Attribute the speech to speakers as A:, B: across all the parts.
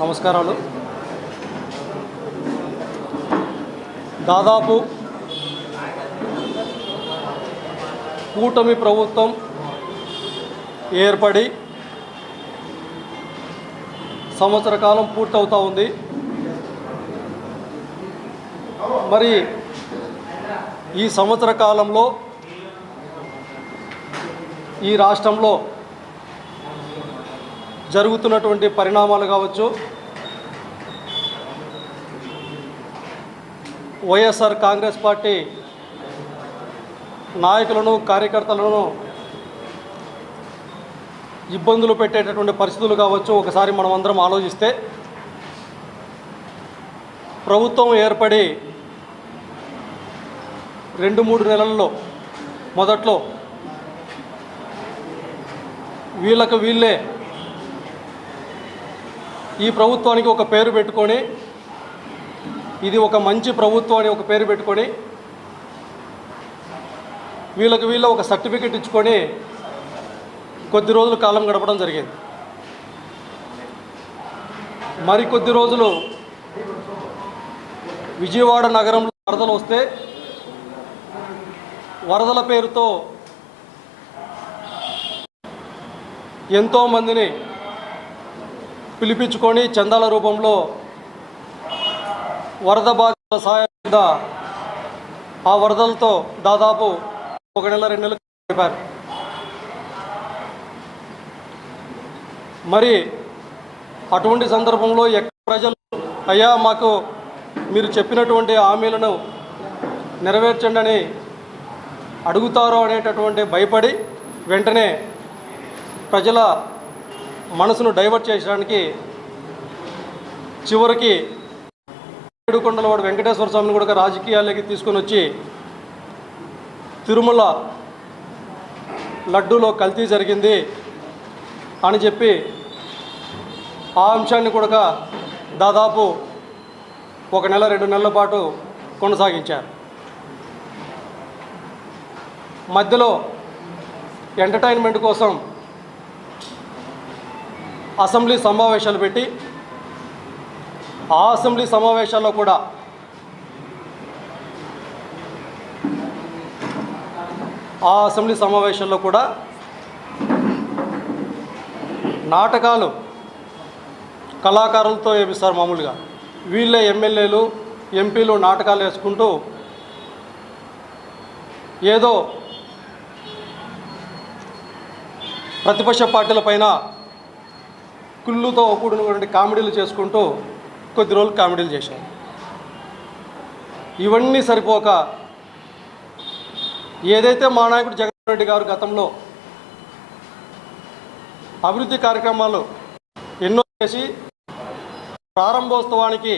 A: నమస్కారాలు. దాదాపు కూటమి ప్రభుత్వం ఏర్పడి సంవత్సర కాలం పూర్తవుతూ ఉంది. మరి ఈ సంవత్సర కాలంలో ఈ రాష్ట్రంలో జరుగుతున్నటువంటి పరిణామాలు కావచ్చు వైఎస్ఆర్ కాంగ్రెస్ పార్టీ నాయకులను కార్యకర్తలను ఇబ్బందులు పెట్టేటటువంటి పరిస్థితులు కావచ్చు ఒకసారి మనం అందరం ఆలోచిస్తే ప్రభుత్వం ఏర్పడి రెండు మూడు నెలల్లో మొదట్లో వీళ్ళకు వీళ్ళే ఈ ప్రభుత్వానికి ఒక పేరు పెట్టుకొని ఇది ఒక మంచి ప్రభుత్వం అని ఒక పేరు పెట్టుకొని వీళ్ళకి వీళ్ళ ఒక సర్టిఫికెట్ ఇచ్చుకొని కొద్ది రోజులు కాలం గడపడం జరిగింది. మరి కొద్ది రోజులు విజయవాడ నగరంలో వరదలు వస్తే వరదల పేరుతో ఎంతోమందిని పిలిపించుకొని చందాల రూపంలో వరద బాధితుల సహాయం కింద ఆ వరదలతో దాదాపు ఒక నెల రెండు నెలలు గడిపారు. మరి అటువంటి సందర్భంలో ఎక్కడ ప్రజలు అయ్యా మాకు మీరు చెప్పినటువంటి హామీలను నెరవేర్చండి అని అడుగుతారో అనేటటువంటి భయపడి వెంటనే ప్రజల మనసును డైవర్ట్ చేయడానికి చివరికి ఏడుకొండలవాడు వెంకటేశ్వర స్వామిని కూడా రాజకీయాల్లోకి తీసుకుని వచ్చి తిరుమల లడ్డూలో కల్తీ జరిగింది అని చెప్పి ఆ అంశాన్ని కూడా దాదాపు ఒక నెల రెండు నెలల పాటు కొనసాగించారు. మధ్యలో ఎంటర్టైన్మెంట్ కోసం అసెంబ్లీ సమావేశాలు పెట్టి ఆ అసెంబ్లీ సమావేశాల్లో కూడా. ఆ అసెంబ్లీ సమావేశాల్లో కూడా నాటకాలు కళాకారులతో వేపిస్తారు మామూలుగా? వీళ్ళే ఎమ్మెల్యేలు ఎంపీలు నాటకాలు వేసుకుంటూ ఏదో ప్రతిపక్ష పార్టీల పైన కుళ్ళుతో కూడినటువంటి కామెడీలు చేసుకుంటూ కొద్ది రోజులు కామెడీలు చేశారు ఇవన్నీ సరిపోక ఏదైతే మా నాయకుడు జగన్ రెడ్డి గారు గతంలో అభివృద్ధి కార్యక్రమాలు ఎన్నో చేసి ప్రారంభోత్సవానికి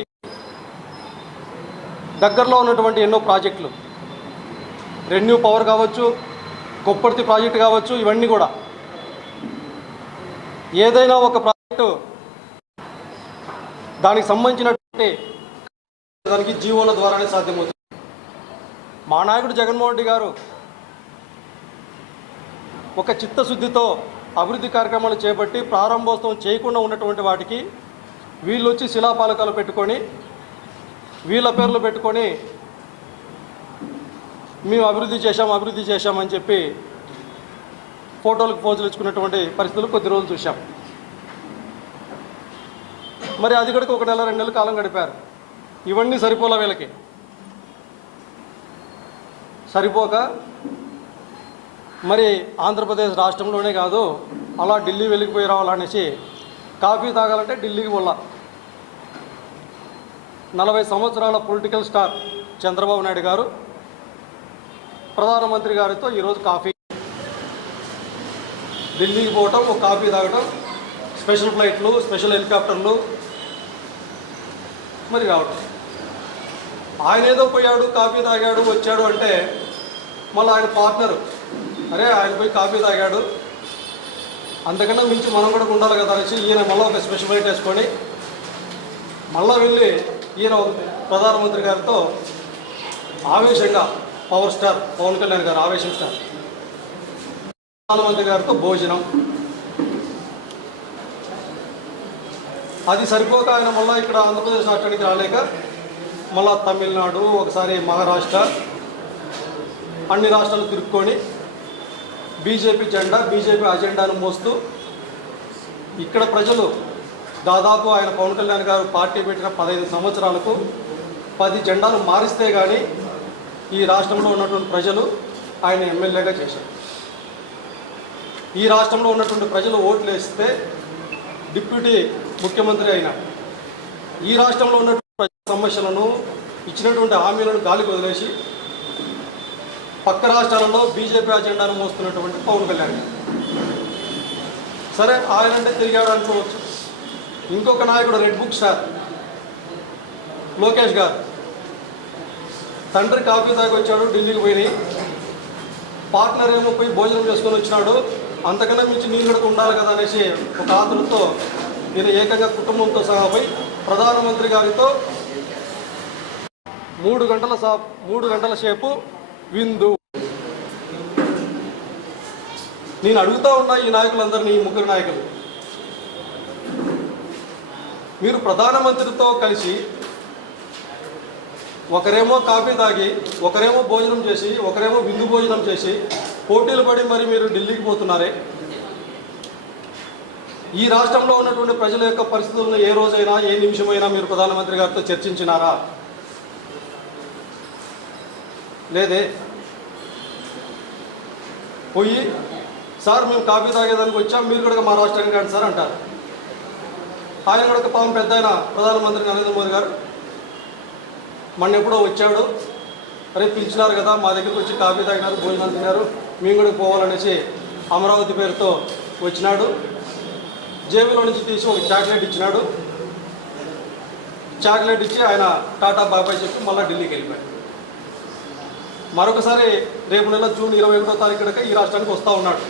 A: దగ్గరలో ఉన్నటువంటి ఎన్నో ప్రాజెక్టులు రెన్యూ పవర్ కావచ్చు కొప్పర్తి ప్రాజెక్టు కావచ్చు ఇవన్నీ కూడా ఏదైనా ఒక ప్రాజెక్టు దానికి సంబంధించినటువంటి దానికి జీవోల ద్వారానే సాధ్యమవుతుంది. మా నాయకుడు జగన్మోహన్ రెడ్డి గారు ఒక చిత్తశుద్ధితో అభివృద్ధి కార్యక్రమాలు చేపట్టి ప్రారంభోత్సవం చేయకుండా ఉన్నటువంటి వాటికి వీళ్ళు వచ్చి శిలాపాలకాలు పెట్టుకొని వీళ్ళ పేర్లు పెట్టుకొని మేము అభివృద్ధి చేశాం అభివృద్ధి చేశామని చెప్పి ఫోటోలకు పోజులు ఇచ్చుకున్నటువంటి పరిస్థితులు కొద్ది రోజులు చూశాం. మరి అది కూడా ఒక నెల రెండు నెలలు కాలం గడిపారు. ఇవన్నీ సరిపోలే వీళ్ళకి? సరిపోక? మరి ఆంధ్రప్రదేశ్ రాష్ట్రంలోనే కాదు అలా ఢిల్లీ వెళ్ళిపోయి రావాలనేసి కాఫీ తాగాలంటే ఢిల్లీకి వెళ్ళా నలభై సంవత్సరాల పొలిటికల్ స్టార్ చంద్రబాబు నాయుడు గారు ప్రధానమంత్రి గారితో ఈరోజు కాఫీ. ఢిల్లీకి పోవటం ఒక కాఫీ తాగటం స్పెషల్ ఫ్లైట్లు స్పెషల్ హెలికాప్టర్లు మరి రావటం. ఆయన ఏదో పోయాడు కాఫీ తాగాడు వచ్చాడు అంటే మళ్ళీ ఆయన పార్ట్నర్ అరే ఆయన పోయి కాఫీ తాగాడు. అంతకన్నా మించి మనం కూడా ఉండాలి కదా అనేసి ఈయన మళ్ళీ ఒక స్పెషల్ ఫ్లైట్ వేసుకొని మళ్ళీ వెళ్ళి ఈయన ప్రధానమంత్రి గారితో ఆవేశంగా పవర్ స్టార్ పవన్ కళ్యాణ్ గారు ఆవేశం స్టార్ ప్రధానమంత్రి గారితో భోజనం. అది సరిపోక ఆయన మళ్ళీ ఇక్కడ ఆంధ్రప్రదేశ్ రాష్ట్రానికి రాలేక మళ్ళా తమిళనాడు ఒకసారి మహారాష్ట్ర అన్ని రాష్ట్రాలు తిరుక్కొని బీజేపీ జెండా బీజేపీ అజెండాను మోస్తూ ఇక్కడ ప్రజలు దాదాపు ఆయన పవన్ కళ్యాణ్ గారు పార్టీ పెట్టిన పదహైదు సంవత్సరాలకు పది జెండాలు మారిస్తే కానీ ఈ రాష్ట్రంలో ఉన్నటువంటి ప్రజలు ఆయన ఎమ్మెల్యేగా చేశారు. ఈ రాష్ట్రంలో ఉన్నటువంటి ప్రజలు ఓట్లు వేస్తే డిప్యూటీ ముఖ్యమంత్రి అయిన ఈ రాష్ట్రంలో ఉన్నటువంటి సమస్యలను ఇచ్చినటువంటి హామీలను గాలికి వదిలేసి పక్క రాష్ట్రాలలో బీజేపీ అజెండాను మోస్తున్నటువంటి పవన్ కళ్యాణ్. సరే ఆయన అంటే తిరిగాడు అనుకోవచ్చు. ఇంకొక నాయకుడు రెడ్ బుక్ స్టార్ లోకేష్ గారు. తండ్రి కాఫీ తాగి వచ్చాడు ఢిల్లీకి పోయి పార్ట్నర్ ఏమో పోయి భోజనం చేసుకొని వచ్చినాడు. అంతకన్నా మించి నీళ్ళు కూడా ఉండాలి కదా అనేసి ఒక ఆతులతో నేను ఏకంగా కుటుంబంతో సహా పోయి ప్రధానమంత్రి గారితో మూడు గంటల సా మూడు గంటల సేపు విందు. నేను అడుగుతా ఉన్నా ఈ నాయకులందరినీ ఈ ముగ్గురు నాయకులు. మీరు ప్రధానమంత్రితో కలిసి ఒకరేమో కాఫీ తాగి ఒకరేమో భోజనం చేసి ఒకరేమో విందు భోజనం చేసి పోటీలు పడి మరి మీరు ఢిల్లీకి పోతున్నారే? ఈ రాష్ట్రంలో ఉన్నటువంటి ప్రజల యొక్క పరిస్థితులను ఏ రోజైనా ఏ నిమిషమైనా మీరు ప్రధానమంత్రి గారితో చర్చించినారా? లేదే? పోయి సార్ మేము కాఫీ తాగేదానికి వచ్చాం మీరు కూడా మా రాష్ట్రానికి రండి సార్ అంటారు. ఆయన కూడా పాము పాపం పెద్ద ఆయన ప్రధానమంత్రి నరేంద్ర మోదీ గారు. మొన్న ఎప్పుడో వచ్చాడు. అరే పిలిచినారు కదా మా దగ్గరికి వచ్చి కాఫీ తాగినారు భోజనాలు తిన్నారు. మేము కూడా పోవాలనేసి అమరావతి పేరుతో వచ్చినాడు. జేబులో నుంచి తీసి ఒక చాక్లెట్ ఇచ్చినాడు. చాక్లెట్ ఇచ్చి ఆయన టాటా బాబాయ్ చెప్పి మళ్ళీ ఢిల్లీకి వెళ్ళిపోయాడు. మరొకసారి రేపు నెల జూన్ ఇరవై ఒకటో తారీఖునక ఈ రాష్ట్రానికి వస్తూ ఉన్నాడు.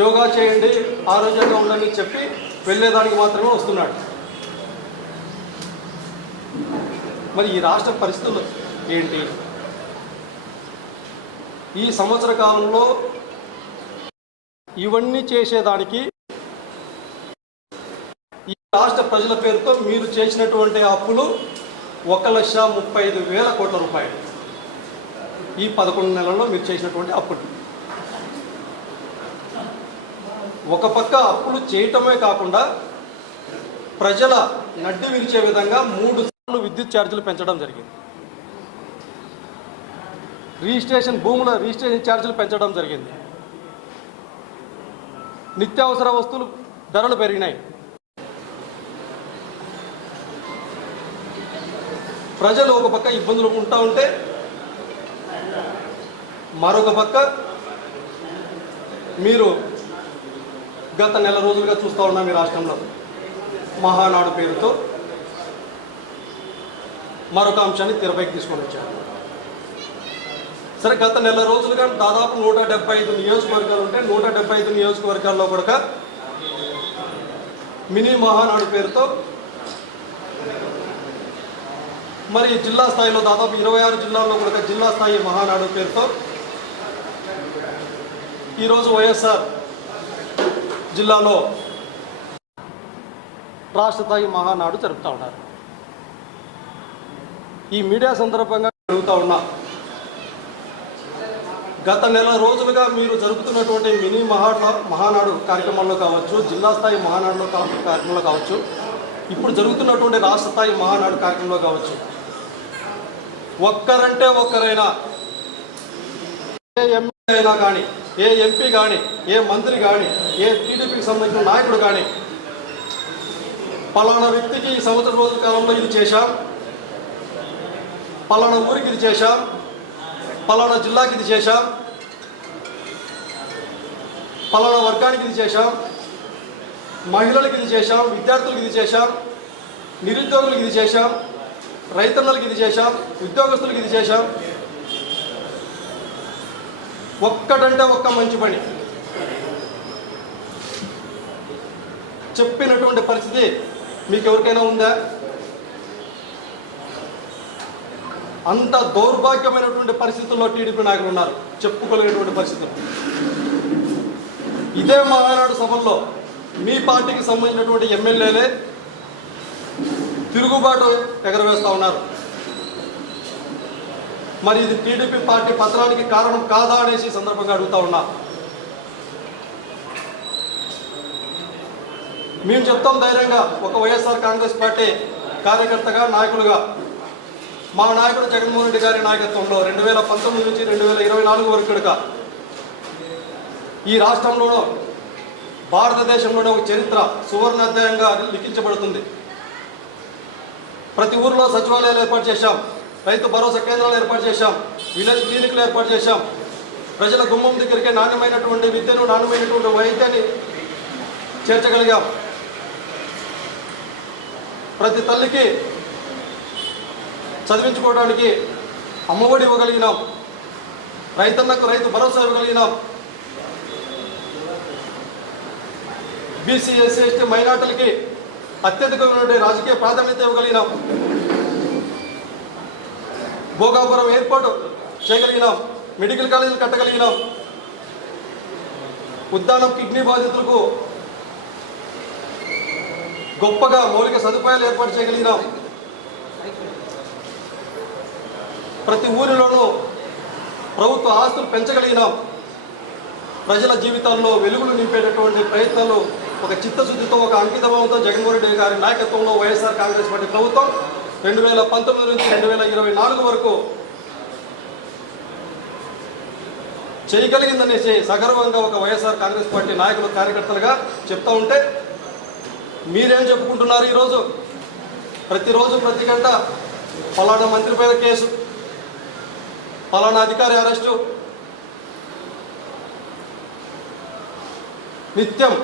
A: యోగా చేయండి ఆరోగ్యంగా ఉండండి చెప్పి వెళ్ళేదానికి మాత్రమే వస్తున్నాడు. మరి ఈ రాష్ట్ర పరిస్థితులు ఏంటి? ఈ సంవత్సర కాలంలో ఇవన్నీ చేసేదానికి ఈ రాష్ట్ర ప్రజల పేరుతో మీరు చేసినటువంటి అప్పులు ఒక లక్ష ముప్పై ఐదు వేల కోట్ల రూపాయలు. ఈ పదకొండు నెలల్లో మీరు చేసినటువంటి అప్పులు. ఒక పక్క అప్పులు చేయటమే కాకుండా ప్రజల నడ్డి విరిచే విధంగా మూడు విద్యుత్ ఛార్జీలు పెంచడం జరిగింది. రిజిస్ట్రేషన్ భూముల రిజిస్ట్రేషన్ ఛార్జీలు పెంచడం జరిగింది. నిత్యావసర వస్తువులు ధరలు పెరిగినాయి. ప్రజలు ఒక పక్క ఇబ్బందులు ఉంటా ఉంటే మరొక పక్క మీరు గత నెల రోజులుగా చూస్తూ ఉన్నాం ఈ రాష్ట్రంలో మహానాడు పేరుతో మరొక అంశాన్ని తెరపైకి తీసుకొని వచ్చారు. సరే గత నెల రోజులుగా దాదాపు నూట డెబ్బై ఐదు నియోజకవర్గాలు ఉంటే నూట డెబ్బై ఐదు నియోజకవర్గాల్లో కూడా మినీ మహానాడు పేరుతో మరి జిల్లా స్థాయిలో దాదాపు ఇరవై ఆరు జిల్లాల్లో కూడా జిల్లా స్థాయి మహానాడు పేరుతో ఈరోజు వైఎస్ఆర్ జిల్లాలో రాష్ట్ర స్థాయి మహానాడు జరుపుతూ ఉన్నారు. ఈ మీడియా సందర్భంగా అడుగుతా ఉన్నా. గత నెల రోజులుగా మీరు జరుపుతున్నటువంటి మినీ మహా మహానాడు కార్యక్రమంలో కావచ్చు జిల్లా స్థాయి మహానాడులో కార్యక్రమంలో కావచ్చు ఇప్పుడు జరుగుతున్నటువంటి రాష్ట్ర స్థాయి మహానాడు కార్యక్రమంలో కావచ్చు ఒక్కరంటే ఒక్కరైనా ఏ ఎమ్మెల్యే అయినా కానీ ఏ ఎంపీ కానీ ఏ మంత్రి కానీ ఏ టీడీపీకి సంబంధించిన నాయకుడు కానీ పలానా వ్యక్తికి ఈ సంవత్సరం రోజుల కాలంలో ఇది చేశాం. పలానా ఊరికి ఇది చేశాం. పలానా జిల్లాకి ఇది చేశాం. పలానా వర్గానికి ఇది చేశాం. మహిళలకు ఇది చేశాం. విద్యార్థులకు ఇది చేశాం. నిరుద్యోగులకు ఇది చేశాం. రైతన్నలకు ఇది చేశాం. ఉద్యోగస్తులకు ఇది చేశాం. ఒక్కటంటే ఒక్క మంచి పని. చెప్పినటువంటి పరిస్థితి మీకు ఎవరికైనా ఉందా? అంత దౌర్భాగ్యమైనటువంటి పరిస్థితుల్లో టీడీపీ నాయకులు ఉన్నారు. చెప్పుకోలేనటువంటి పరిస్థితులు. ఇదే మహానాడు సభల్లో మీ పార్టీకి సంబంధించినటువంటి ఎమ్మెల్యేలే తిరుగుబాటు ఎగరవేస్తూ ఉన్నారు. మరి ఇది టీడీపీ పార్టీ పత్రానికి కారణం కాదా అనేసి సందర్భంగా అడుగుతా ఉన్నా. మేము చెప్తాం ధైర్యంగా ఒక వైఎస్ఆర్ కాంగ్రెస్ పార్టీ కార్యకర్తగా నాయకులుగా మా నాయకుడు జగన్మోహన్ రెడ్డి గారి నాయకత్వంలో రెండు వేల పంతొమ్మిది నుంచి రెండు వేల ఇరవై నాలుగు వరకుడుగా ఈ రాష్ట్రంలోనూ భారతదేశంలోనే ఒక చరిత్ర సువర్ణ అధ్యాయంగా లిఖించబడుతుంది. ప్రతి ఊరిలో సచివాలయాలు ఏర్పాటు చేశాం. రైతు భరోసా కేంద్రాలు ఏర్పాటు చేశాం. విలేజ్ క్లినిక్లు ఏర్పాటు చేశాం. ప్రజల గుమ్మం దగ్గరికే నాణ్యమైనటువంటి విద్యను నాణ్యమైనటువంటి వైద్యాన్ని చేర్చగలిగాం. ప్రతి తల్లికి చదివించుకోవడానికి అమ్మఒడి ఇవ్వగలిగినాం. రైతన్నకు రైతు భరోసా ఇవ్వగలిగినాం. బీసీ ఎస్సీ ఎస్టీ మైనార్టీలకి అత్యధికమైనటువంటి రాజకీయ ప్రాధాన్యత ఇవ్వగలిగినాం. భోగాపురం ఎయిర్పోర్ట్ చేయగలిగినాం. మెడికల్ కాలేజీలు కట్టగలిగినాం. ఉద్దానం కిడ్నీ బాధితులకు గొప్పగా మౌలిక సదుపాయాలు ఏర్పాటు చేయగలిగినాం. ప్రతి ఊరిలోనూ ప్రభుత్వ ఆస్తులు పెంచగలిగినాం ప్రజల జీవితాల్లో వెలుగులు నింపేటటువంటి ప్రయత్నాలు ఒక చిత్తశుద్ధితో ఒక అంకితభావంతో జగన్మోహన్ రెడ్డి గారి నాయకత్వంలో వైఎస్ఆర్ కాంగ్రెస్ పార్టీ ప్రభుత్వం రెండు వేల పంతొమ్మిది నుంచి రెండు వేల ఇరవై నాలుగు వరకు చేయగలిగిందనేసి సగర్వంగా ఒక వైఎస్ఆర్ కాంగ్రెస్ పార్టీ నాయకులు కార్యకర్తలుగా చెప్తా ఉంటే మీరేం చెప్పుకుంటున్నారు ఈరోజు? ప్రతిరోజు ప్రతి గంట ఫలానా మంత్రి పైన కేసు ఫలానా అధికారి అరెస్టు. నిత్యం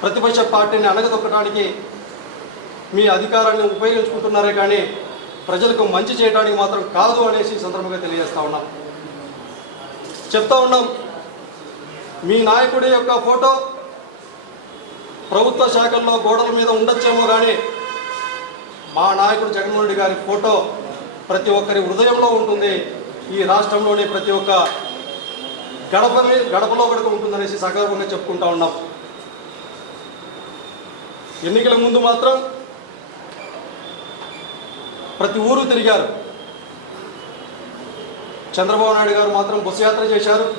A: ప్రతిపక్ష పార్టీని అణగదొక్కడానికి మీ అధికారాన్ని ఉపయోగించుకుంటున్నారే కానీ ప్రజలకు మంచి చేయడానికి మాత్రం కాదు అనేసి సందర్భంగా తెలియజేస్తా ఉన్నాం. చెప్తా ఉన్నాం మీ నాయకుడి యొక్క ఫోటో ప్రభుత్వ శాఖల్లో గోడల మీద ఉండొచ్చేమో కానీ మా నాయకుడు జగన్మోహన్ రెడ్డి గారి ఫోటో ప్రతి ఒక్కరి హృదయంలో ఉంటుంది. ఈ రాష్ట్రంలోని ప్రతి ఒక్క గడప గడపలో గడప ఉంటుందనేసి సగర్వంగా చెప్పుకుంటా ఉన్నాం. ఎన్నికల ముందు మాత్రం ప్రతి ఊరు తిరిగారు. చంద్రబాబు నాయుడు గారు మాత్రం బస్సు యాత్ర చేశారు.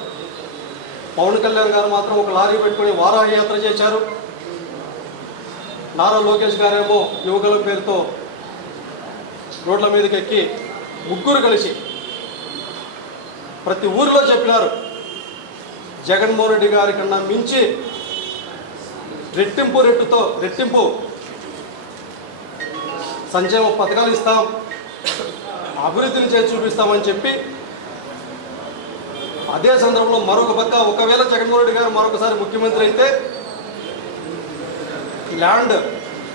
A: పవన్ కళ్యాణ్ గారు మాత్రం ఒక లారీ పెట్టుకుని వారాహ యాత్ర చేశారు. నారా లోకేష్ గారేమో యువకుల పేరుతో రోడ్ల మీదకి ఎక్కి ముగ్గురు కలిసి ప్రతి ఊరిలో చెప్పినారు. జగన్మోహన్ రెడ్డి గారి కన్నా మించి రెట్టింపు రెట్టుతో రెట్టింపు సంక్షేమ పథకాలు ఇస్తాం. అభివృద్ధిని చేసి చూపిస్తామని చెప్పి అదే సందర్భంలో మరొక పక్క ఒకవేళ జగన్మోహన్ రెడ్డి గారు మరొకసారి ముఖ్యమంత్రి అయితే ల్యాండ్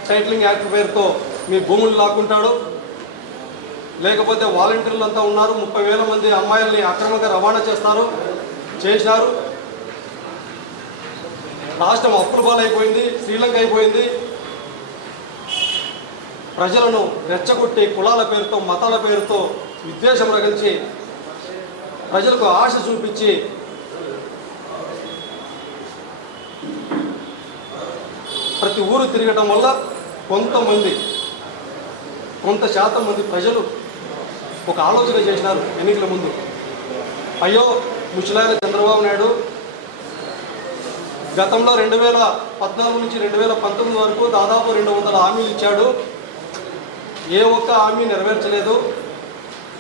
A: టైటిలింగ్ యాక్ట్ పేరుతో మీ భూములు లాక్కుంటాడు. లేకపోతే వాలంటీర్లు అంతా ఉన్నారు. ముప్పై వేల మంది అమ్మాయిల్ని అక్రమంగా రవాణా చేస్తారు చేశారు రాష్ట్రం అప్రూవల్ అయిపోయింది శ్రీలంక అయిపోయింది. ప్రజలను రెచ్చగొట్టి కులాల పేరుతో మతాల పేరుతో విద్వేషం రగిల్చి ప్రజలకు ఆశ చూపించి ప్రతి ఊరు తిరగటం వల్ల కొంతమంది కొంత శాతం మంది ప్రజలు ఒక ఆలోచన చేసినారు ఎన్నికల ముందు. అయ్యో ముసలాయన చంద్రబాబు నాయుడు గతంలో రెండు వేల పద్నాలుగు నుంచి రెండు వేల పంతొమ్మిది వరకు దాదాపు రెండు వందల హామీలు ఇచ్చాడు. ఏ ఒక్క హామీ నెరవేర్చలేదు.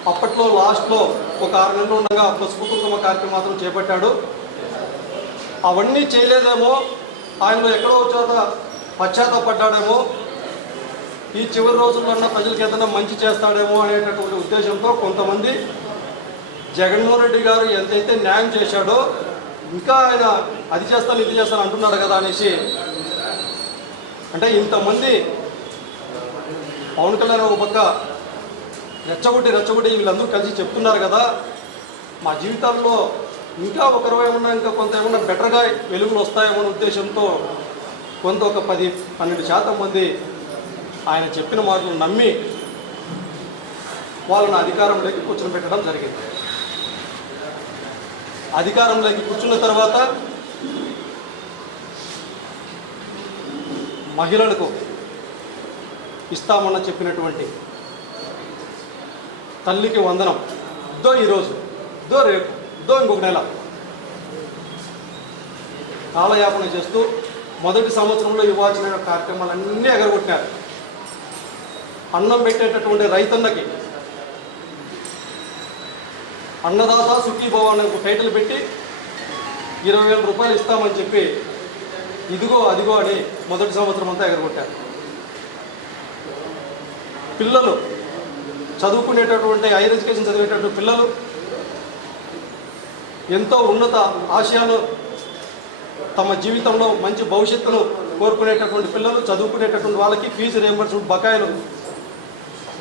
A: అప్పట్లో లాస్ట్లో ఒక ఆరు నెలలు ఉండగా పసుపు కుంకుమ కార్యక్రమం మాత్రం చేపట్టాడు. అవన్నీ చేయలేదేమో. ఆయనలో ఎక్కడో చోట పశ్చాత్తపడ్డాడేమో. ఈ చివరి రోజుల్లో ప్రజలకు ఏదైనా మంచి చేస్తాడేమో అనేటటువంటి ఉద్దేశంతో కొంతమంది జగన్మోహన్ రెడ్డి గారు ఎంతైతే న్యాయం చేశాడో ఇంకా ఆయన అది చేస్తాను ఇది చేస్తాను అంటున్నాడు కదా అనేసి అంటే ఇంతమంది పవన్ కళ్యాణ్ ఒక పక్క రెచ్చగొట్టి రెచ్చగొట్టి వీళ్ళందరూ కలిసి చెప్తున్నారు కదా మా జీవితాల్లో ఇంకా ఒకరు ఏమన్నా ఇంకా కొంత ఏమన్నా బెటర్గా వెలుగులు వస్తాయేమో ఉద్దేశంతో కొంత ఒక పది పన్నెండు శాతం మంది ఆయన చెప్పిన మాటలు నమ్మి వాళ్ళని అధికారంలోకి కూర్చొని పెట్టడం జరిగింది. అధికారంలోకి కూర్చున్న తర్వాత మహిళలకు ఇస్తామన్న చెప్పినటువంటి తల్లికి వందనం దో ఈరోజు దో రేపు దో ఇంకొక నెల కాలయాపన చేస్తూ మొదటి సంవత్సరంలో ఇవ్వాల్సిన కార్యక్రమాలన్నీ ఎగరగొట్టారు అన్నం పెట్టేటటువంటి రైతన్నకి అన్నదాత సుఖీభవ అనే ఒక టైటిల్ పెట్టి ఇరవై వేల రూపాయలు ఇస్తామని చెప్పి ఇదిగో అదిగో అని మొదటి సంవత్సరం అంతా ఎగరగొట్టారు. పిల్లలు చదువుకునేటటువంటి హైయర్ ఎడ్యుకేషన్ చదివేటటువంటి పిల్లలు ఎంతో ఉన్నత ఆశయాలు తమ జీవితంలో మంచి భవిష్యత్తును కోరుకునేటటువంటి పిల్లలు చదువుకునేటటువంటి వాళ్ళకి ఫీజు రియంబర్స్మెంట్ బకాయిలు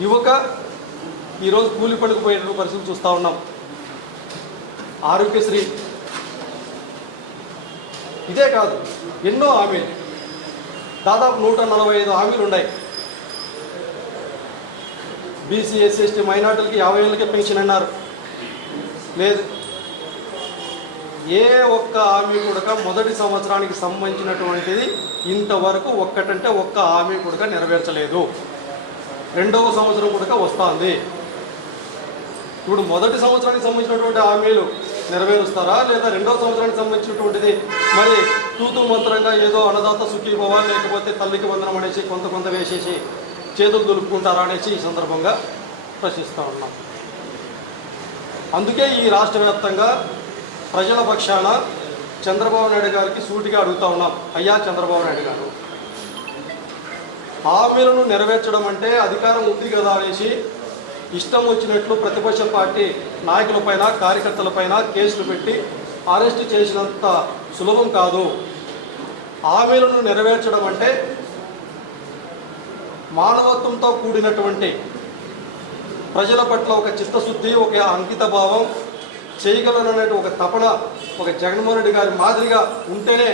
A: యువక ఈరోజు కూలి పనికి పోయేటువంటి పరిస్థితులు చూస్తూ ఉన్నాం ఆరోగ్యశ్రీ. ఇదే కాదు ఎన్నో హామీలు. దాదాపు నూట నలభై ఐదు హామీలు ఉన్నాయి. బీసీ ఎస్సీ ఎస్టీ మైనార్టీలకి యాభై ఏళ్ళకే పెన్షన్ అన్నారు. లేదు. ఏ ఒక్క హామీ కూడా మొదటి సంవత్సరానికి సంబంధించినటువంటిది ఇంతవరకు ఒక్కటంటే ఒక్క హామీ కూడా నెరవేర్చలేదు. రెండవ సంవత్సరం కూడా వస్తుంది. ఇప్పుడు మొదటి సంవత్సరానికి సంబంధించినటువంటి హామీలు నెరవేరుస్తారా? లేదా రెండవ సంవత్సరానికి సంబంధించినటువంటిది మరి తూతు మంత్రంగా ఏదో అన్నదాత సుఖీభవ లేకపోతే తల్లికి వందనం అనేసి కొంత కొంత వేసేసి చేతులు దులుపుకుంటారా అనేసి ఈ సందర్భంగా ప్రశ్నిస్తూ ఉన్నాం. అందుకే ఈ రాష్ట్ర వ్యాప్తంగా ప్రజల పక్షాన చంద్రబాబు నాయుడు గారికి సూటిగా అడుగుతా ఉన్నాం. అయ్యా చంద్రబాబు నాయుడు గారు. హామీలను నెరవేర్చడం అంటే అధికారం ఉంది కదా అనేసి ఇష్టం వచ్చినట్లు ప్రతిపక్ష పార్టీ నాయకులపైన కార్యకర్తలపైన కేసులు పెట్టి అరెస్ట్ చేసినంత సులభం కాదు. హామీలను నెరవేర్చడం అంటే మానవత్వంతో కూడినటువంటి ప్రజల పట్ల ఒక చిత్తశుద్ధి ఒక అంకిత భావం చేయగలననే ఒక తపన ఒక జగన్మోహన్ రెడ్డి గారి మాదిరిగా ఉంటేనే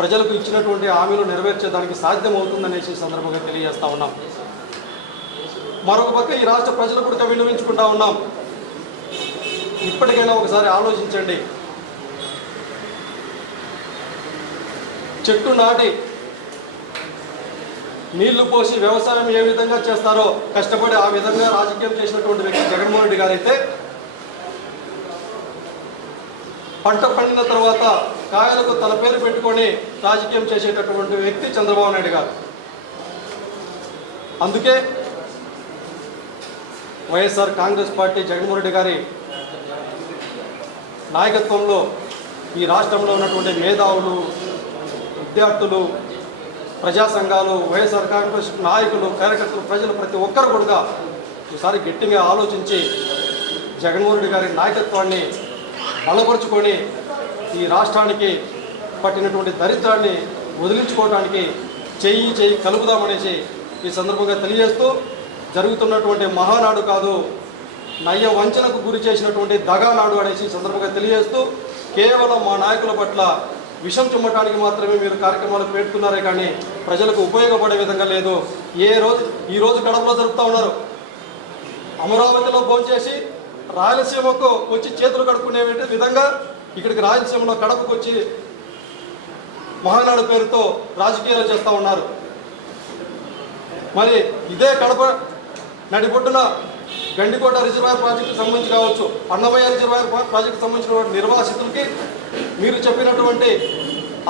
A: ప్రజలకు ఇచ్చినటువంటి హామీలు నెరవేర్చేదానికి సాధ్యమవుతుందనేసి సందర్భంగా తెలియజేస్తా ఉన్నాం. మరొక పక్క ఈ రాష్ట్ర ప్రజలు కూడా విన్నవించుకుంటా ఉన్నాం. ఇప్పటికైనా ఒకసారి ఆలోచించండి. చెట్టు నాటి నీళ్ళు పోసి వ్యవసాయం ఏ విధంగా చేస్తారో కష్టపడి ఆ విధంగా రాజకీయం చేసినటువంటి వ్యక్తి జగన్మోహన్ రెడ్డి గారు అయితే పంట పండిన తర్వాత కాయలకు తన పేరు పెట్టుకొని రాజకీయం చేసేటటువంటి వ్యక్తి చంద్రబాబు నాయుడు గారు. అందుకే వైఎస్ఆర్ కాంగ్రెస్ పార్టీ జగన్మోహన్ రెడ్డి గారి నాయకత్వంలో ఈ రాష్ట్రంలో ఉన్నటువంటి మేధావులు విద్యార్థులు ప్రజా సంఘాలు వైఎస్ఆర్ కాంగ్రెస్ నాయకులు కార్యకర్తలు ప్రజలు ప్రతి ఒక్కరు కూడా ఈసారి గట్టిగా ఆలోచించి జగన్మోహన్ రెడ్డి గారి నాయకత్వాన్ని బలపరుచుకొని ఈ రాష్ట్రానికి పట్టినటువంటి దరిద్రాన్ని వదిలించుకోవడానికి చేయి చెయ్యి కలుపుదామనేసి ఈ సందర్భంగా తెలియజేస్తూ జరుగుతున్నటువంటి మహానాడు కాదు నయ్య వంచనకు గురి చేసినటువంటి దగానాడు అనేసి సందర్భంగా తెలియజేస్తూ కేవలం మా నాయకుల పట్ల విషం చుమ్మటానికి మాత్రమే మీరు కార్యక్రమాలు పెడుతున్నారే కానీ ప్రజలకు ఉపయోగపడే విధంగా లేదు. ఏ రోజు ఈ రోజు కడపలో జరుపుతూ ఉన్నారు. అమరావతిలో భోంచేసి రాయలసీమకు వచ్చి చేతులు కడుక్కునే విధంగా ఇక్కడికి రాయలసీమలో కడపకు వచ్చి మహానాడు పేరుతో రాజకీయాలు చేస్తూ ఉన్నారు. మరి ఇదే కడప నడిబొడ్డున గండికోట రిజర్వాయర్ ప్రాజెక్టుకు సంబంధించి కావచ్చు అన్నమయ్య రిజర్వాయర్ ప్రాజెక్టుకు సంబంధించిన నిర్వాసితులకి మీరు చెప్పినటువంటి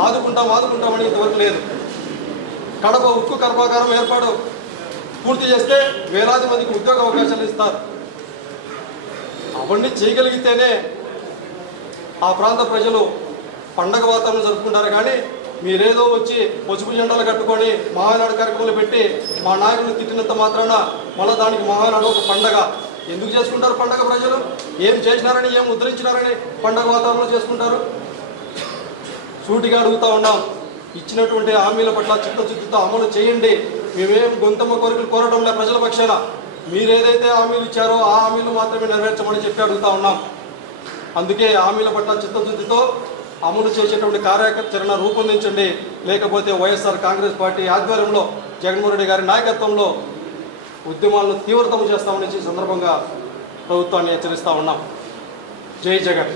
A: ఆదుకుంటాం ఆదుకుంటామని ఇంతవరకు లేదు. కడప ఉక్కు కర్మాగారం ఏర్పాటు పూర్తి చేస్తే వేలాది మందికి ఉద్యోగ అవకాశాలు ఇస్తారు. అవన్నీ చేయగలిగితేనే ఆ ప్రాంత ప్రజలు పండగ వాతావరణం జరుపుకుంటారు. కానీ మీరేదో వచ్చి పసుపు జెండాలు కట్టుకొని మహానాడు కార్యక్రమాలు పెట్టి మా నాయకులు తిట్టినంత మాత్రాన మళ్ళీ దానికి మహానాడు ఒక పండగ. ఎందుకు చేసుకుంటారు పండగ ప్రజలు? ఏం చేసినారని ఏం ఉద్ధరించినారని పండగ వాతావరణం చేసుకుంటారు? సూటిగా అడుగుతా ఉన్నాం. ఇచ్చినటువంటి హామీల పట్ల చిత్తశుద్ధితో అమలు చేయండి. మేమేం గొంతమ్మ కోరికలు కోరడం లే ప్రజల పక్షాన. మీరేదైతే హామీలు ఇచ్చారో ఆ హామీలు మాత్రమే నెరవేర్చమని చెప్పి అడుగుతా ఉన్నాం. అందుకే హామీల పట్ల చిత్తశుద్ధితో అమలు చేసేటువంటి కార్యాచరణ రూపొందించండి. లేకపోతే వైఎస్ఆర్ కాంగ్రెస్ పార్టీ ఆధ్వర్యంలో జగన్మోహన్ రెడ్డి గారి నాయకత్వంలో ఉద్యమాలను తీవ్రతం చేస్తామని సందర్భంగా ప్రభుత్వాన్ని హెచ్చరిస్తూ ఉన్నాం. జై జగన్.